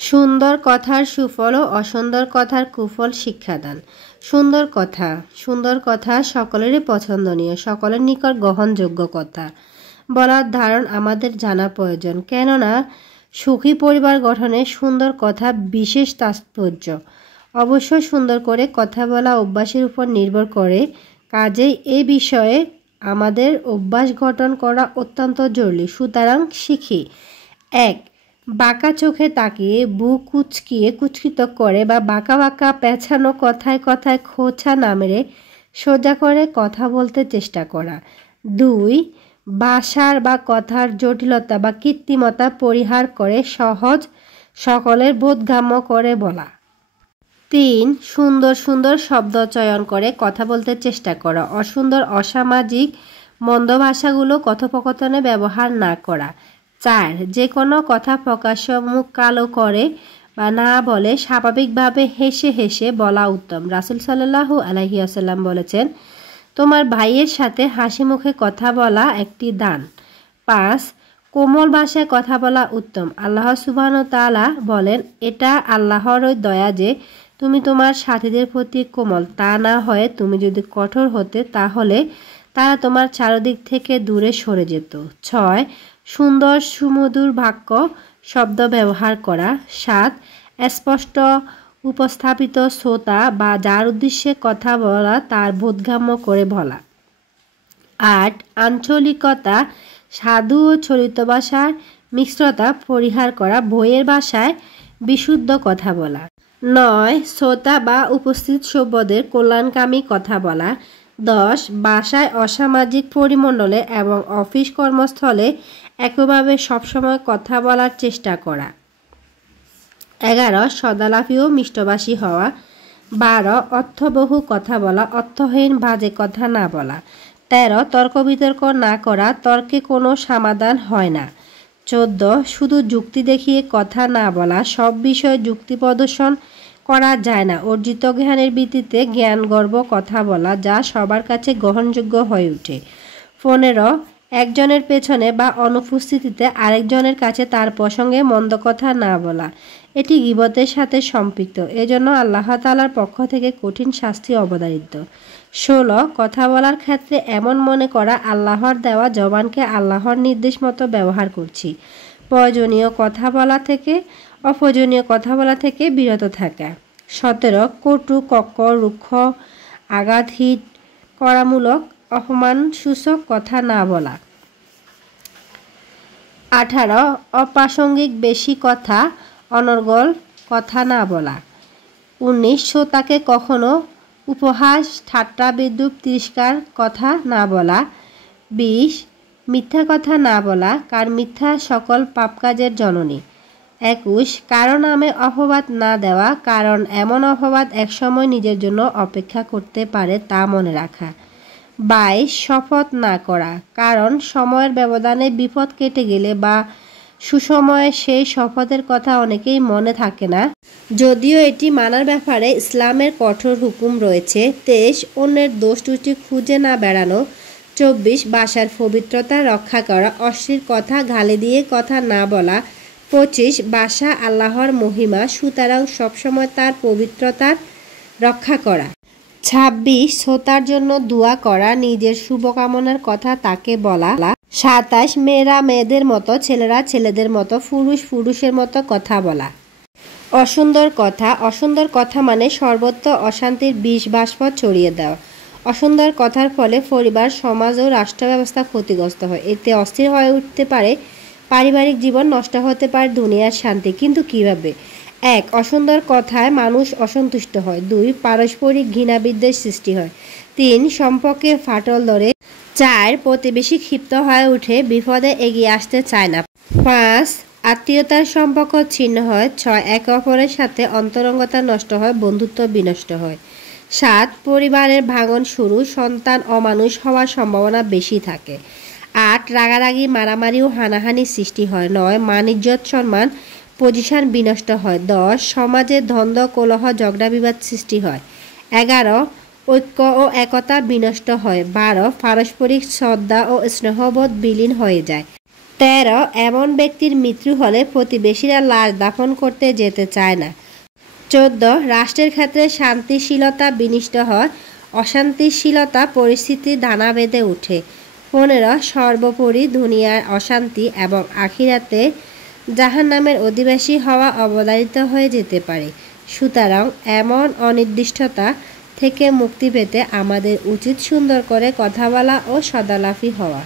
সুন্দর কথার সুফল ও অসুন্দর কথার কুফল শিক্ষাদান। সুন্দর কথা সকলেরই পছন্দনীয়, সকলের নিকট গ্রহণযোগ্য কথা বলার ধারণ আমাদের জানা প্রয়োজন। কেননা সুখী পরিবার গঠনে সুন্দর কথা বিশেষ তাৎপর্য। অবশ্যই সুন্দর করে কথা বলা অভ্যাসের উপর নির্ভর করে, কাজেই এ বিষয়ে আমাদের অভ্যাস গঠন করা অত্যন্ত জরুরি। সুতরাং শিখি। 1. বাঁকা চোখে তাকিয়ে বুক কুচকিত করে বা বাঁকা বাঁকা পেঁচানো কথায় কথায় খোঁচা না মেরে সোজা করে কথা বলতে চেষ্টা করা। 2. ভাষার বা কথার জটিলতা বা কৃত্রিমতা পরিহার করে সহজ সকলের বোধগম্য করে বলা। 3. সুন্দর শব্দ চয়ন করে কথা বলতে চেষ্টা করা। অসুন্দর অসামাজিক মন্দ ভাষাগুলো কথোপকথনে ব্যবহার না করা। 4. যে কোনো কথা প্রকাশ্য মুখ কালো করে বা না বলে স্বাভাবিকভাবে হেসে হেসে বলা উত্তম। রাসূল সাল্লাল্লাহু আলাইহি ওয়াসাল্লাম বলেছেন, তোমার ভাইয়ের সাথে হাসি মুখে কথা বলা একটি দান। 5. কোমল ভাষায় কথা বলা উত্তম। আল্লাহ সুবহানাহু ওয়া তাআলা বলেন, এটা আল্লাহরই দয়া যে তুমি তোমার সাথীদের প্রতি কোমল, তা না হয়ে তুমি যদি কঠোর হতে তাহলে তারা তোমার চারদিক থেকে দূরে সরে যেত। 6. সুন্দর সুমধুর বাক্য শব্দ ব্যবহার করা। 7. স্পষ্ট উপস্থাপিত শ্রোতা বা যার উদ্দেশ্যে কথা বলা তার বোধগম্য করে বলা। 8. আঞ্চলিকতা, সাধু ও চলিত ভাষার মিশ্রতা পরিহার করা। বইয়ের ভাষায় বিশুদ্ধ কথা বলা। 9. শ্রোতা বা উপস্থিত সভ্যদের কল্যাণকামী কথা বলা। 10. বাসায় অসামাজিক পরিমণ্ডলে এবং অফিস কর্মস্থলে একইভাবে সবসময় কথা বলার চেষ্টা করা। 11. সদালাপী ও মিষ্টভাষী হওয়া। 12. অর্থবহু কথা বলা, অর্থহীন বাজে কথা না বলা। 13. তর্ক বিতর্ক না করা, তর্কে কোনো সমাধান হয় না। 14. শুধু যুক্তি দেখিয়ে কথা না বলা, সব বিষয়ে যুক্তি প্রদর্শন করা যায় না। অর্জিত জ্ঞানের ভিত্তিতে জ্ঞানগর্ভ কথা বলা, যা সবার কাছে গ্রহণযোগ্য হয়ে ওঠে। 15. একজনের পেছনে বা অনুপস্থিতিতে আরেকজনের কাছে তার প্রসঙ্গে মন্দ কথা না বলা, এটি গীবতের সাথে সম্পৃক্ত, এজন্য আল্লাহ তাআলার পক্ষ থেকে কঠিন শাস্তি অবধারিত। 16. কথা বলার ক্ষেত্রে এমন মনে করা আল্লাহর দেওয়া জবানকে আল্লাহর নির্দেশ মতো ব্যবহার করছি। প্রয়োজনীয় কথা বলা থেকে অপ্রয়োজনীয় কথা বলা থেকে বিরত থাকা। 17. কটু, কক্কর, রুক্ষ, আঘাতহীন, করামূলক, অপমানসূচক কথা না বলা। 18. অপ্রাসঙ্গিক বেশি কথা, অনর্গল কথা না বলা। 19. শ্রোতাকে কখনো উপহাস, ঠাট্টা, বিদ্রূপ, তিরস্কার কথা না বলা। 20. মিথ্যা কথা না বলা, কারণ মিথ্যা সকল পাপ কাজের জননী। 21. কারো নামে অপবাদ না দেওয়া, কারণ এমন অপবাদ একসময় নিজের জন্য অপেক্ষা করতে পারে, তা মনে রাখা। 22. শপথ না করা, কারণ সময়ের ব্যবধানে বিপদ কেটে গেলে বা সুসময়ে সেই শপথের কথা অনেকেই মনে থাকে না, যদিও এটি মানার ব্যাপারে ইসলামের কঠোর হুকুম রয়েছে। 23. অন্যের দোষ ত্রুটি খুঁজে না বেড়ানো। 24. ভাষার পবিত্রতা রক্ষা করা, অশ্লীল কথা গালি দিয়ে কথা না বলা। 25. ভাষা আল্লাহর মহিমা, সুতরাং সবসময় তার পবিত্রতার রক্ষা করা। 26. শ্রোতার জন্য দোয়া করা, নিজের শুভকামনার কথা তাকে বলা। 27. মেয়েরা মেয়েদের মতো, ছেলেরা ছেলেদের মতো, পুরুষ পুরুষের মতো কথা বলা। অসুন্দর কথা মানে সর্বত্র অশান্তির বিষ বাষ্প ছড়িয়ে দেওয়া। অসুন্দর কথার ফলে পরিবার, সমাজ ও রাষ্ট্র ব্যবস্থা ক্ষতিগ্রস্ত হয়। এতে অস্থির হয়ে উঠতে পারে পারিবারিক জীবন, নষ্ট হতে পারে দুনিয়ার শান্তি। কিন্তু কিভাবে? 1. অসুন্দর কথায় মানুষ অসন্তুষ্ট হয়। 2. পারস্পরিক ঘৃণা বিদ্বেষ সৃষ্টি হয়। 3. সম্পর্কে ফাটল ধরে। 4. প্রতিবেশী ক্ষিপ্ত হয়ে উঠে, বিপদে এগিয়ে আসতে চায় না। 5. আত্মীয়তার সম্পর্ক ছিন্ন হয়। 6. একে অপরের সাথে অন্তরঙ্গতা নষ্ট হয়, বন্ধুত্ব বিনষ্ট হয়। 7. পরিবারের ভাঙন শুরু, সন্তান অমানুষ হওয়ার সম্ভাবনা বেশি থাকে। 8. রাগারাগি, মারামারি ও হানাহানি সৃষ্টি হয়। 9. মান ইজ্জত সম্মান পজিশন বিনষ্ট হয়। 10. সমাজে দ্বন্দ্ব, কলহ, ঝগড়া বিবাদ সৃষ্টি হয়। 11. ঐক্য ও একতা বিনষ্ট হয়। 12. পারস্পরিক শ্রদ্ধা ও স্নেহবোধ বিলীন হয়ে যায়। 13 এমন ব্যক্তির মৃত্যু হলে প্রতিবেশীরা লাশ দাফন করতে যেতে চায় না। 14 রাষ্ট্রের ক্ষেত্রে শান্তিশীলতা বিনষ্ট হয়, অশান্তিশীলতা পরিস্থিতি দানা বেঁধে ওঠে। 15 সর্বোপরি দুনিয়ার অশান্তি এবং আখিরাতে জাহান্নামের অধিবাসী হওয়া অবধারিত হয়ে যেতে পারে। সুতরাং এমন অনির্দিষ্টতা থেকে মুক্তি পেতে আমাদের উচিত সুন্দর করে কথা বলা ও সদালাপী হওয়া।